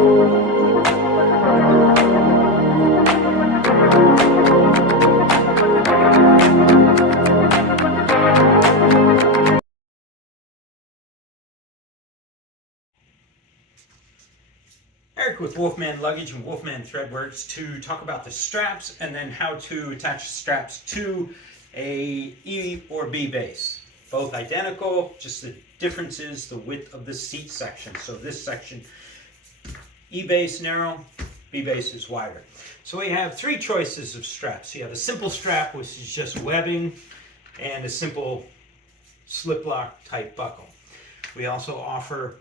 Eric with Wolfman Luggage and Wolfman Threadworks to talk about the straps and then how to attach straps to a E or B base. Both identical, just the difference is the width of the seat section. So this section, E base narrow, B base is wider. So we have three choices of straps. You have a simple strap, which is just webbing, and a simple slip lock type buckle. We also offer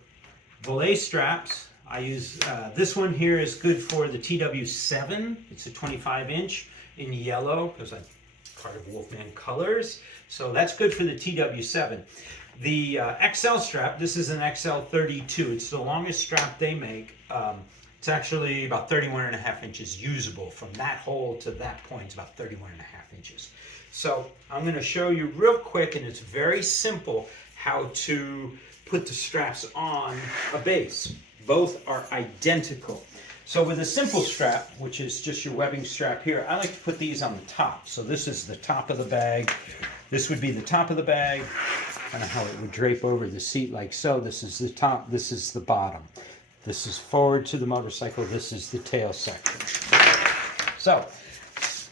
volet straps. I use this one here is good for the TW7. It's a 25-inch in yellow because I'm part of Wolfman colors. So that's good for the TW7. The XL strap, this is an XL32. It's the longest strap they make. It's actually about 31.5 inches usable. From that hole to that point, it's about 31.5 inches. So I'm going to show you real quick, and it's very simple, how to put the straps on a base. Both are identical. So with a simple strap, which is just your webbing strap here, I like to put these on the top. So this is the top of the bag. This would be the top of the bag. I don't know how it would drape over the seat like so. This is the top, this is the bottom. This is forward to the motorcycle. This is the tail section. So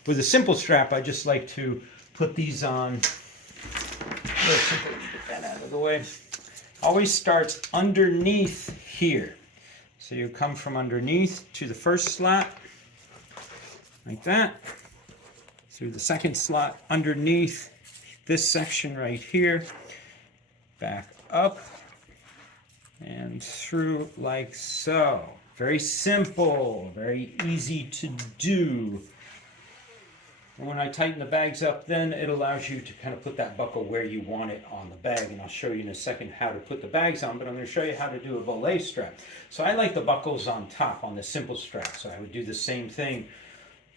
with a simple strap, I just like to put these on. Real simple, get that out of the way. Always starts underneath here. So you come from underneath to the first slot, like that, through the second slot, underneath this section right here, back up, and through like so. Very simple, very easy to do. And when I tighten the bags up, then it allows you to kind of put that buckle where you want it on the bag. And I'll show you in a second how to put the bags on, but I'm going to show you how to do a volet strap. So I like the buckles on top on the simple strap. So I would do the same thing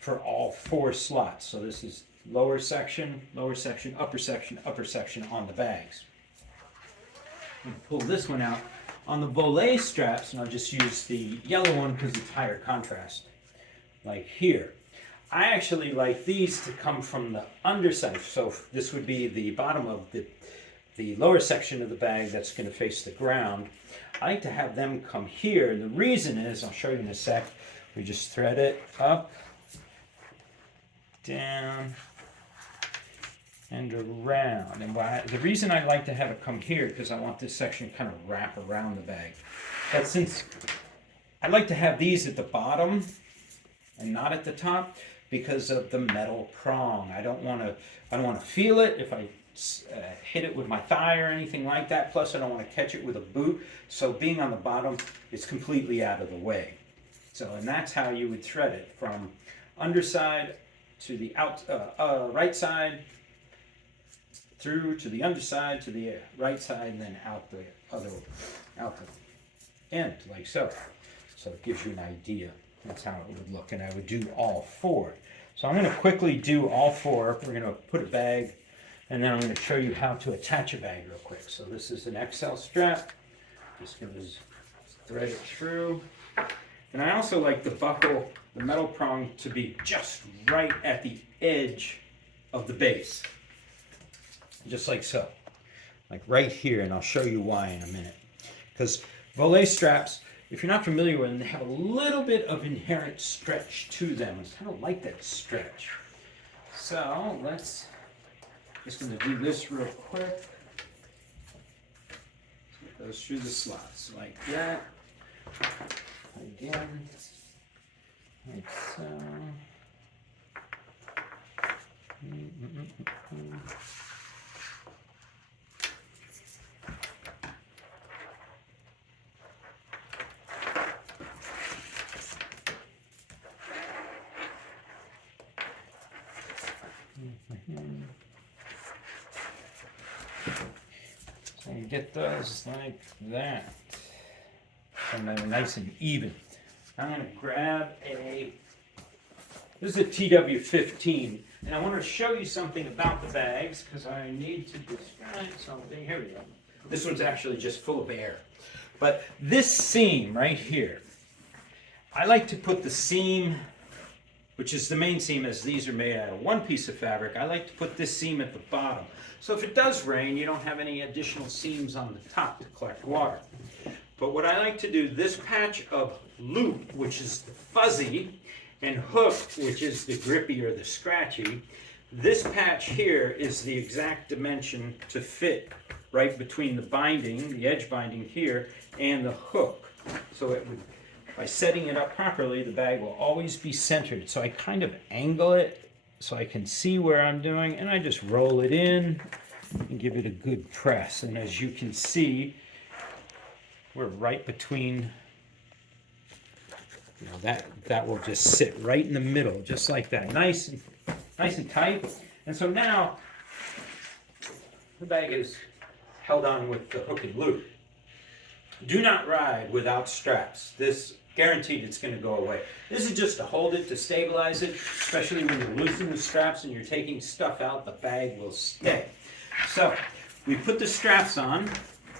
for all four slots. So this is lower section, upper section on the bags. I'm going to pull this one out. On the volet straps, and I'll just use the yellow one because it's higher contrast, like here. I actually like these to come from the underside. So this would be the bottom of the lower section of the bag that's going to face the ground. I like to have them come here. And the reason is, I'll show you in a sec, we just thread it up, down, and around. And the reason I like to have it come here, because I want this section to kind of wrap around the bag. But since I like to have these at the bottom and not at the top, because of the metal prong. I don't want to feel it if I hit it with my thigh or anything like that. Plus, I don't want to catch it with a boot. So being on the bottom is completely out of the way. So, and that's how you would thread it, from underside to the right side, through to the underside to the right side, and then out the end, like so. So it gives you an idea. That's how it would look, and I would do all four. So I'm going to quickly do all four. We're going to put a bag, and then I'm going to show you how to attach a bag real quick. So this is an XL strap. Just going to thread it through. And I also like the buckle, the metal prong, to be just right at the edge of the base. Just like so. Like right here, and I'll show you why in a minute. Because volet straps, if you're not familiar with them, they have a little bit of inherent stretch to them. It's kind of like that stretch. So let's, just going to do this real quick. So it goes through the slots like that. Again, like so. So you get those like that, and they're nice and even. I'm going to grab this is a TW15, and I want to show you something about the bags because I need to describe something. Here we go. This one's actually just full of air. But this seam right here, I like to put the seam, which is the main seam, as these are made out of one piece of fabric, I like to put this seam at the bottom. So if it does rain, you don't have any additional seams on the top to collect water. But what I like to do, this patch of loop, which is the fuzzy, and hook, which is the grippy or the scratchy, this patch here is the exact dimension to fit right between the binding, the edge binding here, and the hook. So it would, by setting it up properly, the bag will always be centered. So I kind of angle it so I can see where I'm doing, and I just roll it in and give it a good press. And as you can see, we're right between, you know, that will just sit right in the middle, just like that, nice and tight. And so now the bag is held on with the hook and loop. Do not ride without straps. This guaranteed it's going to go away. This is just to hold it, to stabilize it, especially when you're loosening the straps and you're taking stuff out, the bag will stay. So we put the straps on,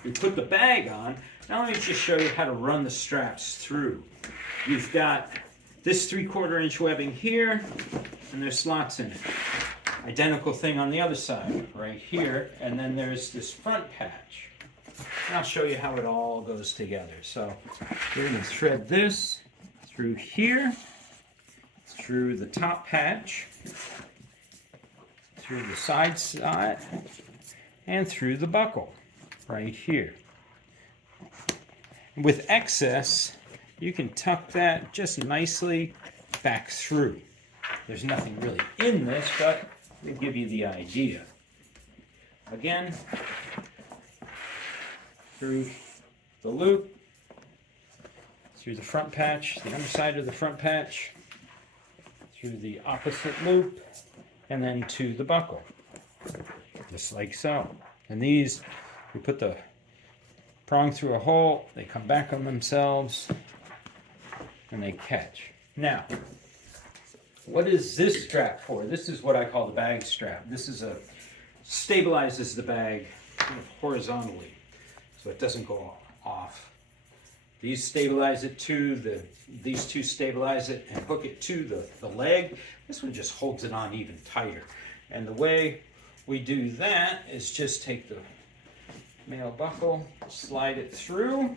we put the bag on. Now let me just show you how to run the straps through. You've got this 3/4 inch webbing here, and there's slots in it. Identical thing on the other side, right here, and then there's this front patch. And I'll show you how it all goes together. So we're going to thread this through here, through the top patch, through the side slot, and through the buckle, right here. With excess, you can tuck that just nicely back through. There's nothing really in this, but to give you the idea. Again, through the loop, through the front patch, the underside of the front patch, through the opposite loop, and then to the buckle, just like so. And these, we put the prong through a hole, they come back on themselves, and they catch. Now, what is this strap for? This is what I call the bag strap. This is stabilizes the bag kind of horizontally, so it doesn't go off. These stabilize it to these two stabilize it and hook it to the leg. This one just holds it on even tighter. And the way we do that is just take the male buckle, slide it through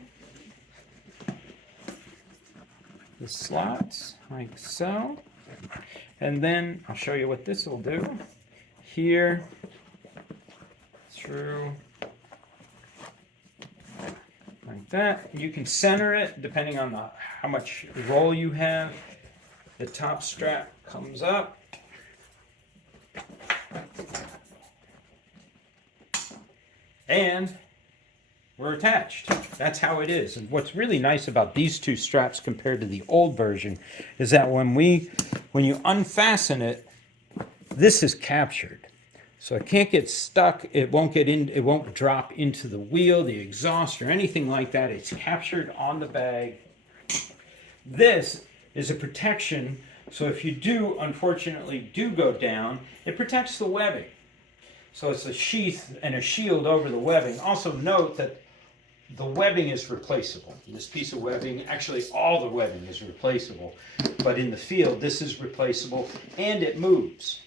the slots like so, and then I'll show you what this will do. Here, through like that. You can center it depending on how much roll you have. The top strap comes up. And we're attached. That's how it is. And what's really nice about these two straps compared to the old version is that when you unfasten it, this is captured. So it can't get stuck, it won't drop into the wheel, the exhaust, or anything like that. It's captured on the bag. This is a protection, so if you unfortunately do go down, it protects the webbing. So it's a sheath and a shield over the webbing. Also note that the webbing is replaceable. This piece of webbing, actually all the webbing is replaceable, but in the field this is replaceable and it moves.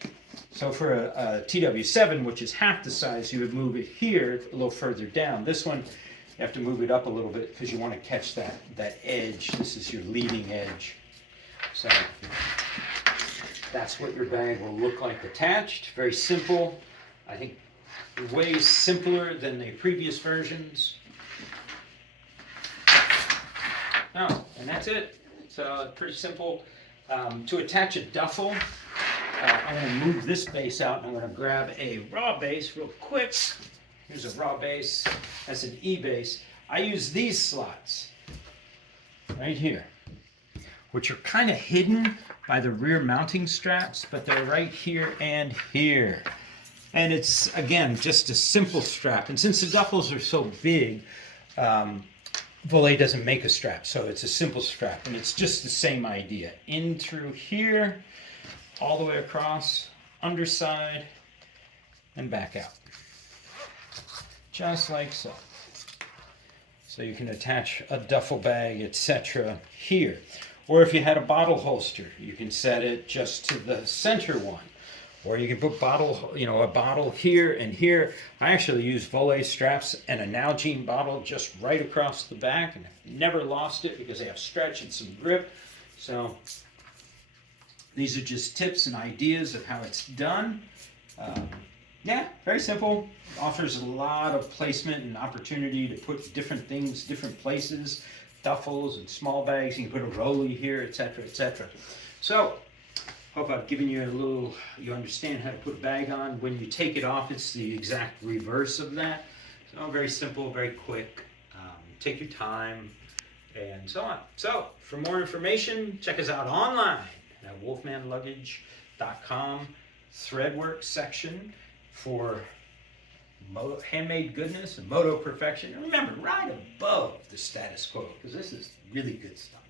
So for a TW7, which is half the size, you would move it here a little further down. This one, you have to move it up a little bit because you want to catch that edge. This is your leading edge. So that's what your bag will look like attached. Very simple. I think way simpler than the previous versions. Oh, and that's it. So pretty simple. To attach a duffel, I'm going to move this base out and I'm going to grab a raw base real quick. Here's a raw base. That's an E base. I use these slots right here, which are kind of hidden by the rear mounting straps, but they're right here and here. And it's, again, just a simple strap. And since the duffels are so big, Rolie doesn't make a strap, so it's a simple strap. And it's just the same idea. In through here, all the way across, underside, and back out. Just like so. So you can attach a duffel bag, etc. here. Or if you had a bottle holster, you can set it just to the center one. Or you can put a bottle here and here. I actually use Volet straps and a Nalgene bottle just right across the back, and I've never lost it because they have stretch and some grip. So these are just tips and ideas of how it's done. Yeah, very simple. Offers a lot of placement and opportunity to put different things, different places, duffels and small bags. You can put a Rolie here, etc., etc. So, hope I've given you you understand how to put a bag on. When you take it off, it's the exact reverse of that. So, very simple, very quick. Take your time, and so on. So, for more information, check us out online at wolfmanluggage.com, Threadworks section for handmade goodness and moto perfection. And remember, right above the status quo, because this is really good stuff.